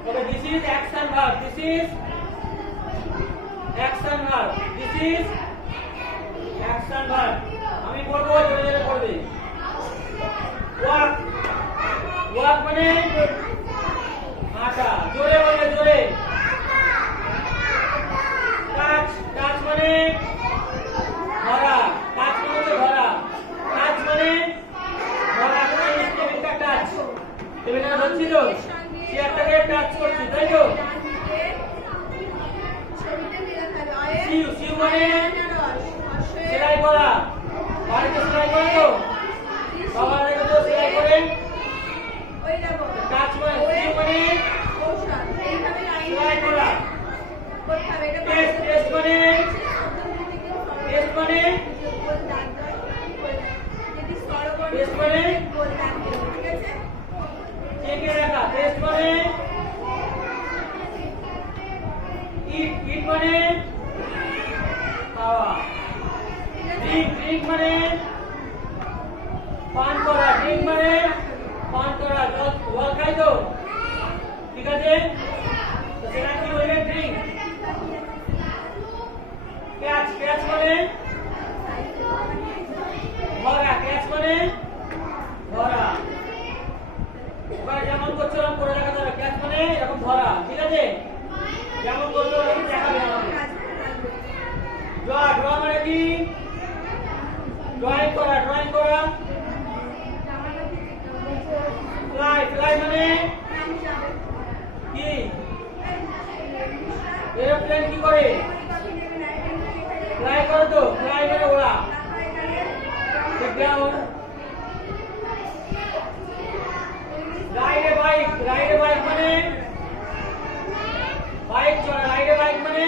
Okay, this is action verb. This is action verb. This is action verb. আমি বলবো জোরে জোরে পড়বে। Walk. Walk মানে হাঁটা। জোরে বলবে জোরে। Touch. Touch মানে ধরা। Touch মানে হচ্ছে ধরা। Touch মানে ধরা। টেবিলটা টাচ। টেবিলটা ধরছি তো? চেয়ারটাকে টাচ করছি, তাই তো? সিউ মানে সেলাই করা। বাড়িতে সেলাই করে তো? বাবার আগে তো সেলাই করে। টাচ মানে সিউ মানে সেলাই করা। টেস্ট টেস্ট মানে টেস্ট মানে টেস্ট মানে চেকে রাখা। টেস্ট মানে ইট। ইট মানে খাওয়া। ড্রিঙ্ক। ড্রিঙ্ক মানে পান করা। ড্রিঙ্ক মানে পান করা। জল খাই তো? ঠিক আছে, তো সেটা কি বলবে? ড্রিঙ্ক। ক্যাচ। ক্যাচ মানে ধরা। ক্যাচ মানে ধরা। ওখানে যেমন করছো এরকম করে দেখাতে হবে। ক্যাচ মানে এরকম ধরা, ঠিক আছে? যেমন করলো ওরকম দেখাবে আমাকে। ড্র। ড্র মানে কি? ড্রয়িং করা। ড্রয়িং করা। ফ্লাই। ফ্লাই মানে কি? এরোপ্লেন কি করে? ফ্লাই করে তো? ফ্লাই মানে ওড়া। রাইড এ বাইক। রাইড এ বাইক মানে বাইক চড়া। রাইড এ বাইক মানে